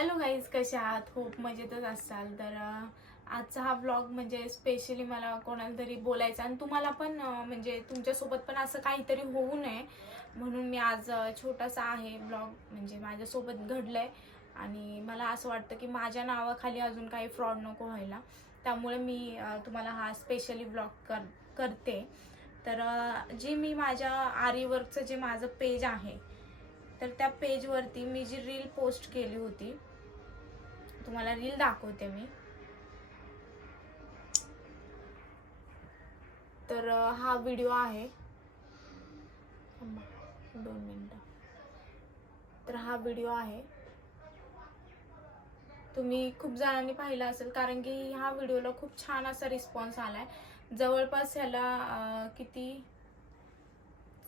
Hello guys कसे आहात? खूप मजेतच असाल. तर आजचा हा ब्लॉग म्हणजे स्पेशली मला कोणाला तरी बोलायचा आणि तुम्हाला पण म्हणजे तुमच्यासोबत पण असं काहीतरी होऊ नये. म्हणून मी आज छोटासा आहे ब्लॉग म्हणजे माझ्यासोबत घडलंय. आणि मला असं वाटतं की माझ्या नावाखाली अजून काही फ्रॉड नको व्हायला. त्यामुळे मी तुम्हाला हा स्पेशली ब्लॉग कर करते. तर जे जी मी माझ्या आरीवर्कचं जे माझं पेज आहे तर त्या पेजवरती मी जी रील पोस्ट केली होती तुम्हाला रील दाखवते मी. तर हा व्हिडिओ आहे. दोन मिनटं. तर हा व्हिडिओ आहे. तुम्ही खूप जणांनी पाहिला असेल कारण की ह्या व्हिडिओला खूप छान असा रिस्पॉन्स आलाय. जवळपास ह्याला किती?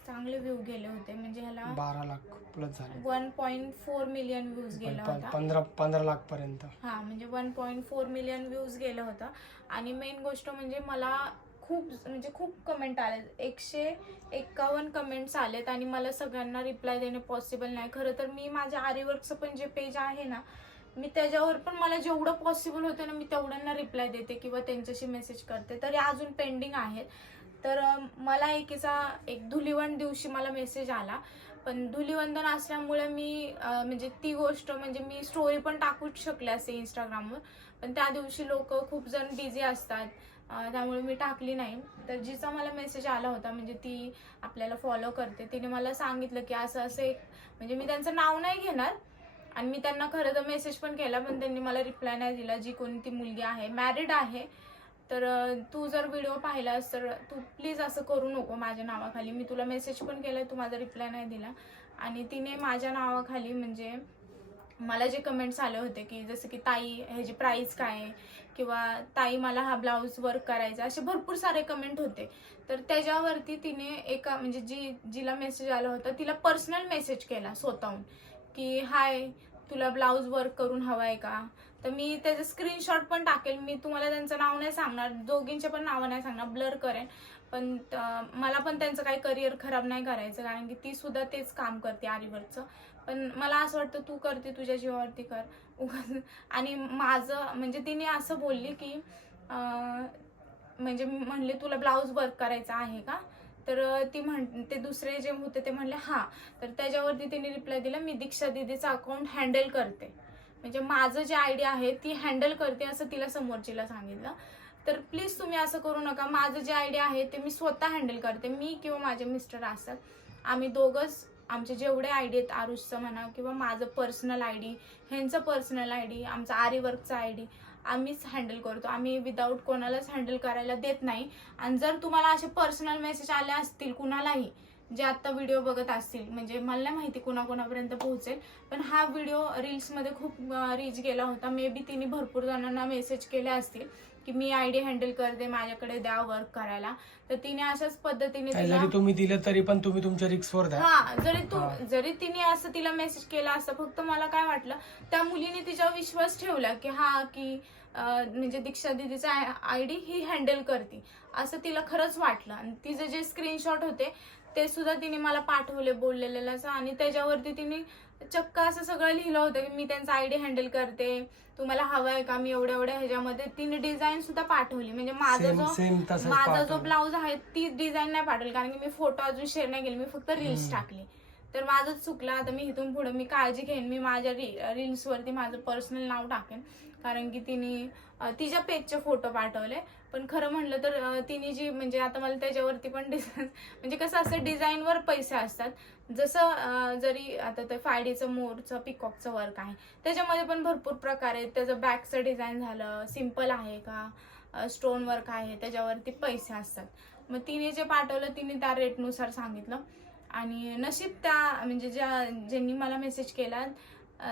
चांगले व्ह्यू गेले होते. म्हणजे ह्याला बारा लाख प्लस झाले. One point four million views गेला होता. पंधरा पंधरा लाख पर्यंत. हा म्हणजे one point four million views गेलं होतं. आणि मेन गोष्ट म्हणजे मला खूप म्हणजे खूप कमेंट आले. एकशे एक्कावन्न कमेंट्स आलेत आणि मला सगळ्यांना रिप्लाय देणे पॉसिबल नाही. खरं तर मी माझ्या आरीवर्कचं पण जे पेज आहे ना मी त्याच्यावर पण मला जेवढं पॉसिबल होतं ना मी तेवढ्यांना रिप्लाय देते किंवा त्यांच्याशी मेसेज करते. तरी अजून पेंडिंग आहेत. तर मला एकेचा एक धुलिवंद दिवशी मला मेसेज आला. पण धुलिवंदन असल्यामुळे मी म्हणजे ती गोष्ट म्हणजे मी स्टोरी पण टाकूच शकले असते इंस्टाग्रामवर पण त्या दिवशी लोक खूप जण बिझी असतात. त्यामुळे मी टाकली नाही. तर जिचा मला मेसेज आला होता म्हणजे ती आपल्याला फॉलो करते. तिने मला सांगितलं की असं असं एक म्हणजे मी त्यांचं नाव नाही घेणार. आणि मी त्यांना खरं तर मेसेज पण केला पण त्यांनी मला रिप्लाय नाही दिला. जी कोणती मुलगी आहे मॅरिड आहे तर तू जर व्हिडिओ पाहिलास तर तू प्लीज असं करू नको माझ्या नावाखाली. मी तुला मेसेज पण केला तू माझा रिप्लाय नाही दिला. आणि तिने माझ्या नावाखाली म्हणजे मला जे कमेंट्स आले होते की जसं की ताई ह्याची प्राईस काय आहे किंवा ताई मला हा ब्लाऊज वर्क करायचा असे भरपूर सारे कमेंट होते. तर त्याच्यावरती तिने एका म्हणजे जी जिला मेसेज आला होता तिला पर्सनल मेसेज केला स्वतःहून की हाय तुला ब्लाऊज वर्क करून हवा आहे का? तर मी त्याचं स्क्रीनशॉट पण टाकेल मी तुम्हाला त्यांचं नाव नाही सांगणार. दोघींचे पण नावं नाही सांगणार. ब्लर करेन. पण मला पण त्यांचं काही करिअर खराब नाही करायचं. कारण की ती सुद्धा तेच काम करते आरीवरचं. पण मला असं वाटतं तू करते तुझ्या जीवावरती कर. उगाच. आणि माझं म्हणजे तिने असं बोलली की म्हणजे म्हणले तुला ब्लाऊज वर्क करायचा आहे का? तर ती म्हण ते दुसरे जे होते ते म्हणले हा. तर त्याच्यावरती तिने रिप्लाय दिला मी दीक्षा दिदीचं अकाउंट हँडल करते. म्हणजे माझं जे आयडिया आहे ती हँडल करते असं तिला समोरचीला सांगितलं. तर प्लीज तुम्ही असं करू नका. माझं जे आयडिया आहे ते मी स्वतः हँडल करते. मी किंवा माझे मिस्टर असतात आम्ही दोघंच आमचे जेवढे आयडी आहेत आरुषचं म्हणा किंवा माझं पर्सनल आय डी ह्यांचं पर्सनल आय डी आमचा आरीवर्कचा आय डी आम्हीच हँडल करतो. आम्ही विदाऊट कोणालाच हँडल करायला देत नाही. आणि जर तुम्हाला असे पर्सनल मेसेज आले असतील कुणालाही जे आत्ता व्हिडिओ बघत असतील. म्हणजे मला नाही माहिती कुणाकुणापर्यंत पोहोचेल पण हा व्हिडिओ रील्समध्ये खूप रीच गेला होता. मे बी तिने भरपूर जणांना मेसेज केले असतील की मी आय डी हँडल करते माझ्याकडे द्या वर्क करायला. तर तिने अशाच पद्धतीने नाही, जरी तुम्ही दिलं तरी पण तुम्ही तुमच्या रिक्स वर द्या. हा जरी तू हा. जरी तिने असं तिला मेसेज केला असता फक्त मला काय वाटलं त्या मुलीने तिच्यावर विश्वास ठेवला की हा की अं, म्हणजे दीक्षा दिदीचा आय डी ही हँडल करते. असं तिला खरंच वाटलं. आणि तिचे जे स्क्रीनशॉट होते ते सुद्धा तिने मला पाठवले बोललेलं आणि त्याच्यावरती तिने चक्क असं सगळं लिहिलं होतं की मी त्यांचा आयडी हँडल करते. तुम्हाला हवंय का? मी एवढ्या एवढ्या ह्याच्यामध्ये तिने डिझाईन सुद्धा पाठवली. म्हणजे माझा जो माझा जो. ब्लाऊज आहे ती डिझाईन नाही पाठवली. कारण की मी फोटो अजून शेअर नाही केले. मी फक्त रील्स. टाकली. तर माझं चुकलं. आता मी इथून पुढे मी काळजी घेईन. मी माझ्या रील रील्सवरती माझं पर्सनल नाव टाकेन. कारण की तिने तिच्या पेजचे फोटो पाठवले. पण खरं म्हणलं तर तिने जी म्हणजे आता मला त्याच्यावरती पण डिझाईन म्हणजे कसं असतं डिझाईनवर पैसे असतात. जसं जरी आता ते फायडीचं मोरचं पिकॉकचं वर्क आहे त्याच्यामध्ये पण भरपूर प्रकार आहेत. त्याचं बॅकचं डिझाईन झालं सिंपल आहे का? स्टोन वर्क आहे त्याच्यावरती पैसे असतात. मग तिने जे पाठवलं तिने त्या रेटनुसार सांगितलं. आणि नशीब त्या म्हणजे ज्या ज्यांनी मला मेसेज केला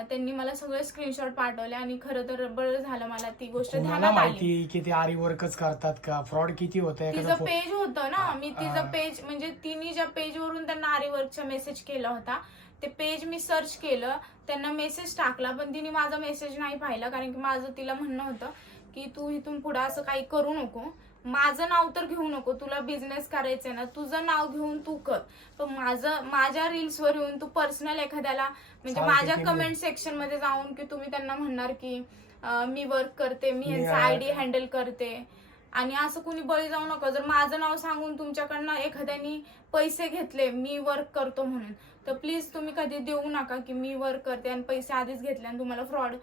त्यांनी मला सगळे स्क्रीनशॉट पाठवले आणि खरं तर बरं झालं मला ती गोष्ट कोणाला ध्यानात आली. माहिती की ते आरी वर्कच करतात का? फ्रॉड किती होतं तिचं पेज होतं ना मी. तिचं पेज म्हणजे तिने ज्या पेजवरून त्यांना आरीवर्कचा मेसेज केला होता ते पेज मी सर्च केलं त्यांना मेसेज टाकला पण तिने माझा मेसेज नाही पाहिला कारण की माझं तिला म्हणणं होतं की तू इथून पुढे असं काही करू नको. माझं नाव तर घेऊ नको. तुला बिझनेस करायचंय ना. तुझं नाव घेऊन तू कर. पण माझं माझ्या रील्सवर येऊन तू पर्सनल एखाद्याला म्हणजे माझ्या कमेंट सेक्शनमध्ये जाऊन की तुम्ही त्यांना म्हणणार की अं, मी वर्क करते मी यांचा आयडी हँडल करते. आणि असं कुणी बळी जाऊ नका. जर माझं नाव सांगून तुमच्याकडनं एखाद्यानी पैसे घेतले मी वर्क करतो म्हणून तर प्लीज तुम्ही कधी देऊ नका की मी वर्क करते आणि पैसे आधीच घेतले आणि तुम्हाला फ्रॉड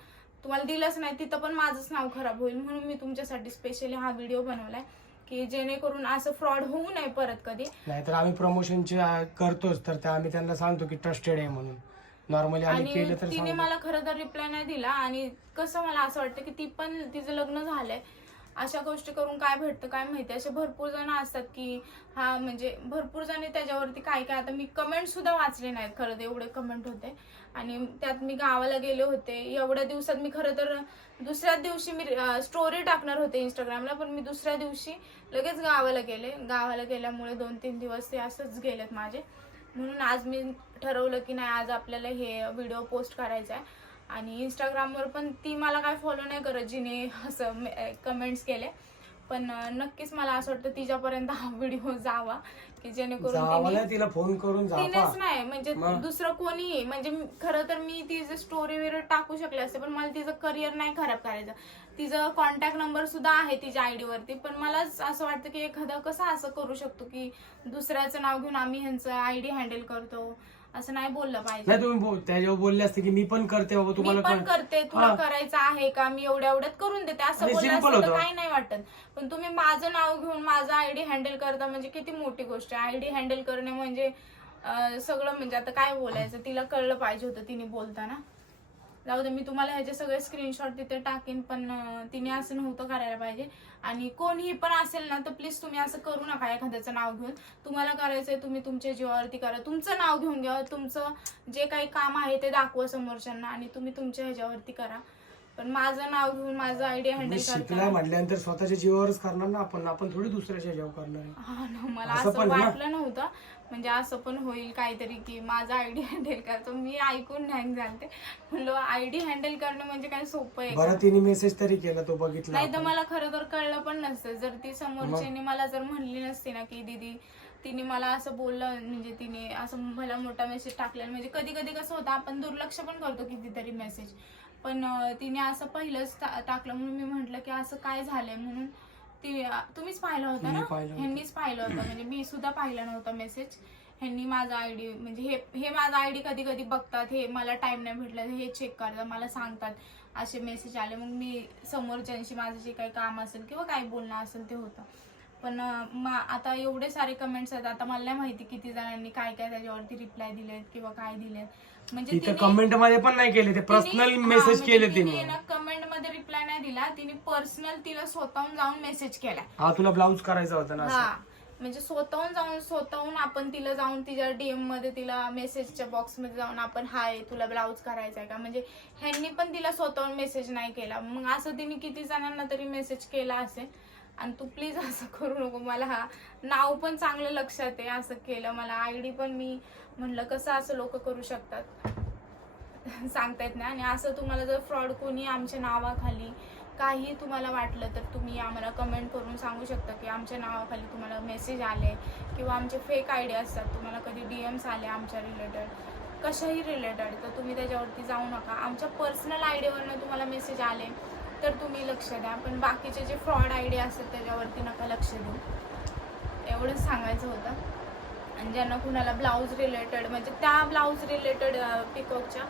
तुम्हाला दिलंच नाही तिथं पण माझंच नाव खराब होईल. म्हणून मी तुमच्यासाठी स्पेशली हा व्हिडिओ बनवलाय की जेणेकरून असं फ्रॉड होऊ नये परत कधी. नाहीतर आम्ही प्रमोशनचे करतोच तर त्या आम्ही त्यांना सांगतो की ट्रस्टेड आहे म्हणून. नॉर्मली आम्ही आणि केलं तर तिने सांगतो. मला खरं तर रिप्लाय नाही दिला आणि कसं मला असं वाटतं की ती पण तिचं लग्न झालंय. अशा गोष्टी करून काय भेटतं काय माहिती? असे भरपूर जण असतात की हा म्हणजे भरपूर जण त्याच्यावरती काय काय. आता मी कमेंट सुद्धा वाचले नाहीत खरं तर एवढे कमेंट होते. आणि त्यात मी गावाला गेले होते. एवढ्या दिवसात मी खरं तर दुसऱ्याच दिवशी मी स्टोरी टाकणार होते इंस्टाग्रामला पण मी दुसऱ्या दिवशी लगेच गावाला गेले. गावाला गेल्यामुळे दोन तीन दिवस ते असंच गेलेत माझे. म्हणून आज मी ठरवलं की नाही आज आपल्याला हे व्हिडिओ पोस्ट करायचा आहे. आणि इंस्टाग्रामवर पण ती मला काय फॉलो नाही करत जिने असं कमेंट्स केले. पण नक्कीच मला असं वाटतं तिच्यापर्यंत हा व्हिडिओ जावा की जेणेकरून तिला फोन करून तिनेच नाही म्हणजे? दुसरं कोणीही म्हणजे खरं तर मी तिचं स्टोरी वगैरे टाकू शकले असते पण मला तिचं करिअर नाही खराब करायचं. तिचं कॉन्टॅक्ट नंबर सुद्धा आहे तिच्या आयडी वरती पण मला असं वाटतं की एखादा कसं असं करू शकतो की दुसऱ्याचं नाव घेऊन आम्ही ह्यांचं आयडी हँडल करतो. असं नाही बोललं पाहिजे. नाही तुम्ही बोल- त्याच्यावर बोलले असते की मी पण करते बाबा मी तुम्हाला पण पण करते तुला हा. करायचं आहे का? मी एवढ्या एवढ्यात करून देते. असं आणि बोललं simple असतं तर होतं. काही नाही वाटत. पण तुम्ही माझं नाव घेऊन माझं आयडी हँडल करता म्हणजे किती मोठी गोष्ट आहे. आयडी हँडल करणे म्हणजे अं, सगळं म्हणजे आता काय बोलायचं? तिला कळलं पाहिजे होतं तिने बोलताना. जाऊ दे मी तुम्हाला ह्याचे सगळे स्क्रीनशॉट तिथे टाकेन पण तिने असं नव्हतं करायला पाहिजे. आणि कोणीही पण असेल ना तर प्लीज तुम्ही असं करू नका एखाद्याचं नाव घेऊन. तुम्हाला करायचंय तुम्ही तुमच्या जीवावरती करा. तुमचं नाव घेऊन घ्या. तुमचं जे काही काम आहे ते दाखवा समोरच्यांना आणि तुम्ही तुमच्या ह्याच्यावरती करा. पण माझं नाव घेऊन माझं आयडिया हँडल करता म्हटल्यानंतर स्वतःच्या जीवावरच करणार ना आपण? आपण थोडी दुसऱ्याच्या जीव करणार. हा ना, मला असं. वाटलं नव्हतं. म्हणजे असं पण होईल काहीतरी की माझा आयडी हँडल करतो मी ऐकून हँग झालते. म्हणलं आयडी हँडल करणं म्हणजे काय सोपं आहे का? बरं तिने मेसेज तरी केला तो बघितला नाही तर आपण. मला खरं तर कळलं पण नसतं. जर ती समोरच्याने मला जर म्हणली नसती ना की दीदी तिने मला असं बोललं म्हणजे तिने असं मला मोठा मेसेज टाकलेला म्हणजे कधी कधी कसं होतं आपण दुर्लक्ष पण करतो कितीतरी मेसेज पण अं, तिने असं पहिलंच टा- टाकलं म्हणून मी म्हंटल की असं काय झालंय? म्हणून ती तुम्हीच पाहिलं होतं मी ना? पाहिलं होतं. ह्यांनीच पाहिलं होतं. म्हणजे मी सुद्धा पाहिलं नव्हतं मेसेज ह्यांनी माझा आयडी म्हणजे हे हे माझा आयडी कधी कधी बघतात. हे मला टाइम नाही भेटला हे चेक करतात मला सांगतात. असे मेसेज आले. मग मी समोरच्यांशी माझं जे काही काम असेल किंवा काही बोलणं असेल ते होतं. पण अं, मा- आता एवढे सारे कमेंट्स आहेत. आता मला नाही माहिती किती जणांनी काय काय त्याच्यावरती रिप्लाय दिलेत किंवा काय दिलेत. म्हणजे तिथं तिने- कमेंटमध्ये पण नाही केले ते पर्सनल मेसेज केले तिने मध्ये दिला तिने पर्सनल तिला स्वतःहून जाऊन मेसेज केला. हा तुला ब्लाऊज करायचा होता ना हा असं. म्हणजे स्वतःहून जाऊन स्वतःहून आपण तिला जाऊन तिच्या डीएममध्ये तिला मेसेजच्या बॉक्समध्ये जाऊन आपण हाय तुला ब्लाऊज करायचा आहे का? म्हणजे ह्यांनी पण तिला स्वतःहून मेसेज नाही केला. मग असं तिने किती जणांना तरी मेसेज केला असेल. आणि तू प्लीज असं करू नको मला हा नाव पण चांगलं लक्षात आहे असं केलं मला. आयडी पण मी म्हणलं कसं असं लोक करू शकतात? सांगता येत नाही. आणि असं तुम्हाला जर फ्रॉड कोणी आमच्या नावाखाली काही तुम्हाला वाटलं तर तुम्ही आम्हाला कमेंट करून सांगू शकता की आमच्या नावाखाली तुम्हाला मेसेज आले किंवा आमचे फेक आयडिया असतात तुम्हाला कधी डी एम्स आले आमच्या रिलेटेड कशाही रिलेटेड तर तुम्ही त्याच्यावरती जाऊ नका. आमच्या पर्सनल आयडीवरनं तुम्हाला मेसेज आले तर तुम्ही लक्ष द्या. पण बाकीचे जे फ्रॉड आयडिया असतात त्याच्यावरती नका लक्ष देऊ. एवढंच सांगायचं होतं. आणि ज्यांना कुणाला ब्लाऊज रिलेटेड म्हणजे त्या ब्लाऊज रिलेटेड पिकॉकच्या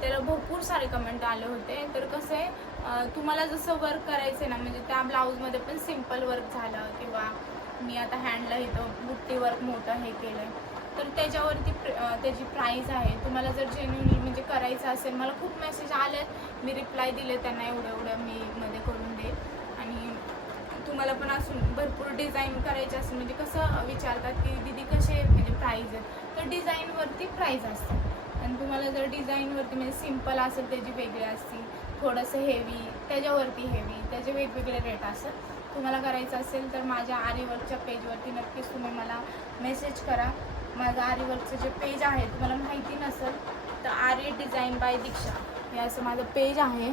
त्याला भरपूर सारे कमेंट आले होते. तर कसं आहे तुम्हाला जसं वर्क करायचं आहे ना म्हणजे त्या ब्लाऊजमध्ये पण सिंपल वर्क झालं किंवा मी आता हँडला इथं बुट्टी वर्क मोठं हे केलं तर त्याच्यावरती प्र- त्याची प्राईज आहे. तुम्हाला जर जेन्युनली म्हणजे करायचं असेल मला खूप मेसेज आले मी रिप्लाय दिले त्यांना एवढं एवढं मी मध्ये करून दे. आणि तुम्हाला पण असून भरपूर डिझाईन करायचे असेल म्हणजे कसं विचारतात की दीदी कसे म्हणजे प्राईज आहेत. तर डिझाईनवरती प्राईज असते आणि तुम्हाला जर डिझाईनवरती म्हणजे सिंपल असेल त्याची वेगळी असतील थोडंसं हेवी त्याच्यावरती हेवी त्याचे वेगवेगळे रेट असतात. तुम्हाला करायचं असेल तर माझ्या आरीवर्कच्या पेजवरती नक्कीच तुम्ही मला मेसेज करा. माझं आरीवर्कचं जे पेज आहे तुम्हाला माहिती नसेल तर आर्य डिझाईन बाय दीक्षा हे असं माझं पेज आहे.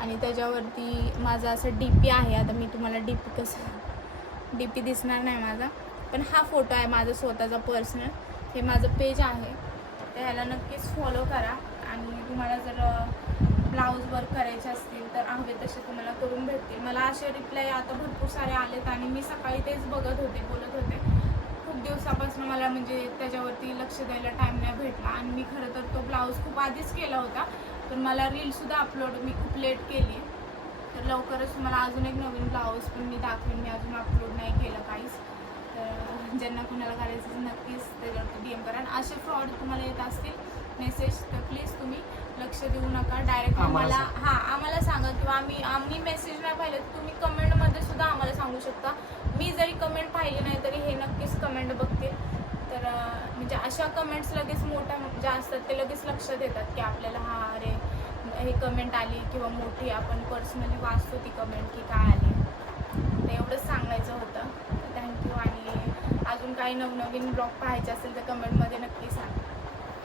आणि त्याच्यावरती माझं असं डी पी आहे. आता मी तुम्हाला डी पी कसं डी पी दिसणार नाही माझा पण हा फोटो आहे माझा स्वतःचा पर्सनल हे माझं पेज आहे. तर ह्याला नक्कीच फॉलो करा. आणि तुम्हाला जर ब्लाऊज वर्क करायचे असतील तर हवे तसे तुम्हाला करून भेटतील. मला असे रिप्लाय आता भरपूर सारे आलेत आणि मी सकाळी तेच बघत होते बोलत होते. खूप दिवसापासून मला म्हणजे त्याच्यावरती लक्ष द्यायला टाईम नाही भेटला. आणि मी खरं तर तो ब्लाऊज खूप आधीच केला होता. पण मला रीलसुद्धा अपलोड मी खूप लेट केली. आहे तर लवकरच तुम्हाला अजून एक नवीन ब्लाऊज पण मी दाखवेन. मी अजून अपलोड नाही केलं काहीच. तर ज्यांना कुणाला करायचं नक्कीच त्याच्यावरती डी एम करा. आणि असे फ्रॉड तुम्हाला येत असतील मेसेज तर प्लीज तुम्ही लक्ष देऊ नका. डायरेक्ट आम्हाला हां आम्हाला सांगा किंवा आम्ही आम्ही मेसेज नाही पाहिले तर तुम्ही कमेंटमध्ये सुद्धा आम्हाला सांगू शकता. मी जरी कमेंट पाहिली नाही तरी हे नक्कीच कमेंट बघतील. तर म्हणजे अशा कमेंट्स लगेच मोठ्या ज्या असतात ते लगेच लक्षात येतात की आपल्याला हा अरे हे कमेंट आली किंवा मोठी आपण पर्सनली वाचतो ती कमेंट की काय आली. तर एवढंच सांगायचं होतं. थँक्यू आणि अजून काही नवनवीन ब्लॉग पाहायचे असेल तर कमेंटमध्ये नक्की सांगा.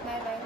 Bye bye